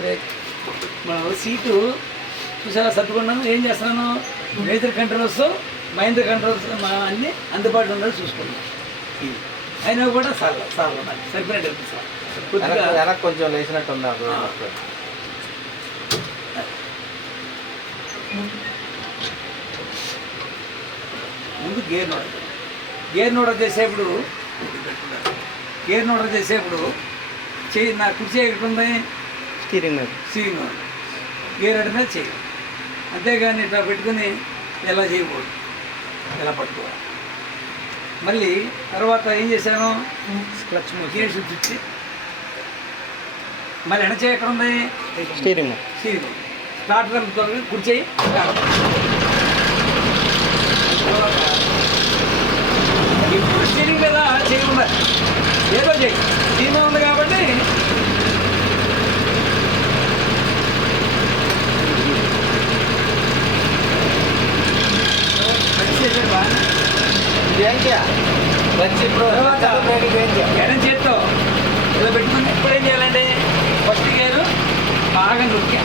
Break seat చూసారా సర్దుకున్నాను. ఏం చేస్తున్నాను, మేజర్ కంట్రోల్స్ మైనర్ కంట్రోల్స్ అన్నీ అందుబాటులో ఉన్నది చూసుకున్నాను. అయినా కూడా సరిపోయినట్టు కొద్దిగా కొంచెం లేచినట్టు ఉన్నారు. ముందు గేర్ నోడర్ చేసేప్పుడు చెయ్యి నా కుర్చీ ఎక్కడుంది, స్టీరింగ్ గేర్ అడిగినా చెయ్యి. అంతేగాని ఇట్లా పెట్టుకుని ఎలా చేయకూడదు, ఎలా పట్టుకోవాలి. మళ్ళీ తర్వాత ఏం చేశాను, క్లచ్ గేర్ స్విచ్ ఇచ్చి మళ్ళీ ఎడ చేయి ఎక్కడ ఉంది, స్టీరింగ్ స్టార్టర్ కుర్చీ. ఇప్పుడు స్టీరింగ్ మీద చేయకుండా ఏదో చేయి, ధీమా ఉంది కాబట్టి ఎడం చేత్తో ఇలా పెట్టుకుని ఇప్పుడు ఏం చేయాలంటే ఫస్ట్ గేరు బాగా నొక్కా,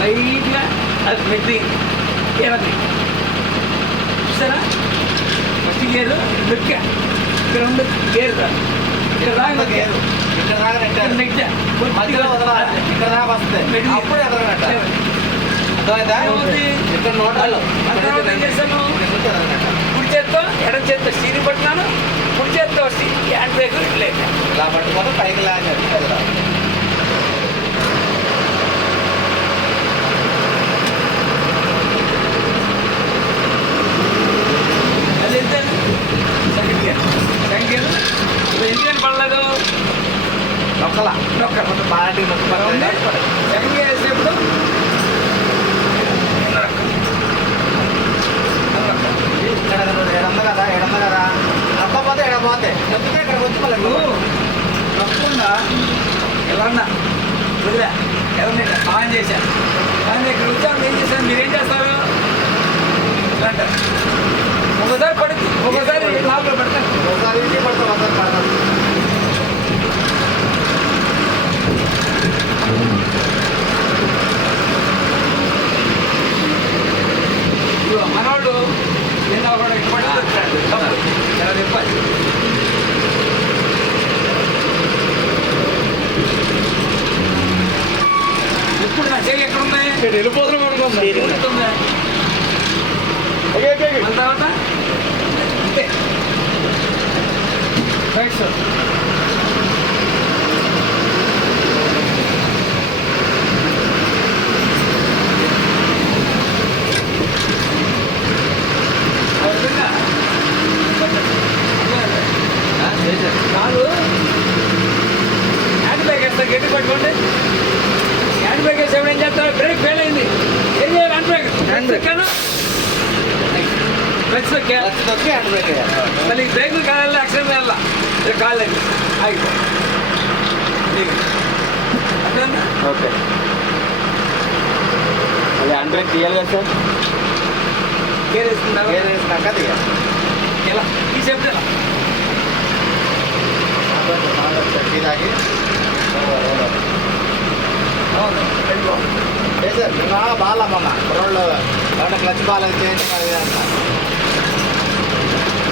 లైట్గా అది పెట్టి గేరది చూసారా. ఫస్ట్ గేరు నొక్కా, ఇక్కడ ఉంది గేరు ఇక్కడ దాకా గేరు ఇక్కడ దాకా వస్తుంది. అప్పుడు ఏం చేశాను, కుడి చేత్తో ఎడం చేత్తో స్టీరింగ్ పట్టున్నాను, కుడి చేత్తో హ్యాండ్ బ్రేక్ ఇట్లేదు ఇలా పట్టుకొని పైకి లాగారు. అది ఎంత సెకండ్ గేర్ ఎందుకని పడలేదు, నొక్కల బాగా సెకండ్ గేర్ వేసేప్పుడు ఎడంద కదా నొక్కపోతే ఎడపోతే నొక్కితే ఇక్కడికి వచ్చి మళ్ళీ నొక్కకుండా ఎలా వదిలే ఎవరిని ఆన్ చేశాను. కానీ ఇక్కడ వచ్చాను ఏం చేశాను, మీరేం చేస్తారు ఇలా అంటారు. ఒకసారి పడుతుంది, ఒకసారి లాభంలో పడతాను, ఒకసారి ఇంటికి పడతాం, ఒకసారి పడతాం. మనవాడు నిన్న ఒకడు ఇవ్వడా తప్పు ఎలా చెప్పాలి. ఇప్పుడు నా చెయ్యి ఎక్కడుంది, వెళ్ళిపోతున్నాం అనుకోండి. తర్వాత అంతే రైట్ సార్. కాదు హ్యాండ్ బ్రేక్ వేస్తా, గట్టి పట్టుకోండి. హ్యాండ్ బ్రేక్ వేసేప్పుడు ఏం చేస్తారు, బ్రేక్ ఫెయిల్ అయింది, ఏం చేయాలి, హ్యాండ్ బ్రేక్ కాను క్లచ్ నొక్కి హ్యాండ్ బ్రేక్ మళ్ళీ బ్రేక్ కావాలి, యాక్సిడెంట్ వెళ్ళా కాళ్ళు ఆగిపో. అర్థమైందా? ఓకే. మళ్ళీ హ్యాండ్ బ్రేక్ తీయాలి కదా సార్, గేర్ వేసుకుంటారు, గేర్ వేసినాక తీయాలి. ఎలా తీసేప్పుడు ఎలా తాగి సార్ బాగా మొన్న కుర్రోళ్ళు ఏమన్నా క్లచ్ బాగాలేదు చేయండి అది అంతా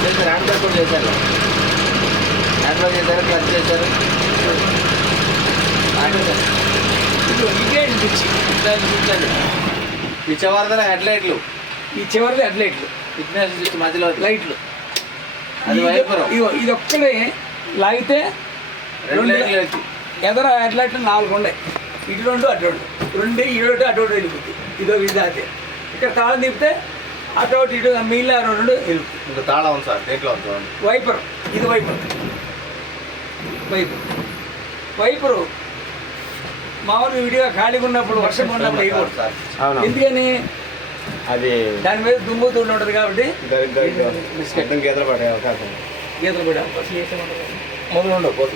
చేశారు. హ్యాండ్ బ్రేక్ కూడా చేశారు, హ్యాండ్ బ్రేక్ చేశారు, క్లచ్ చేశారు. ఈ చివరిదన హెడ్లైట్లు, ఈ చివరిది హెడ్లైట్లు, ఫిట్నెస్ మధ్యలో లైట్లు, అది వైపర్. ఇది ఒక్కడే లాగితే రెండు లైట్లు ఎదర హెడ్లైట్లు 4 ఉన్నాయి, ఇటు 2 అటు 2 ఇటు అటు వెళ్ళిపోతుంది. ఇదో ఇది అదే ఇక్కడ తాళం తిప్పితే అటు ఒకటి ఇటు మిగిలిన 2 వెళ్ళిపోతుంది. ఇంకా తాళం ఉంది సార్, దేంట్లో వైపర్, ఇది వైపరు మామూలు విడిగా ఖాళీగా ఉన్నప్పుడు వర్షం ఉన్నప్పుడు వేయకూడదు సార్. ఎందుకని అది దాని మీద దుమ్ము తూడు ఉంటుంది కాబట్టి గీతలు పడే అవకాశం, గీతలు పడే అవకాశం మొదలు ఉండవు.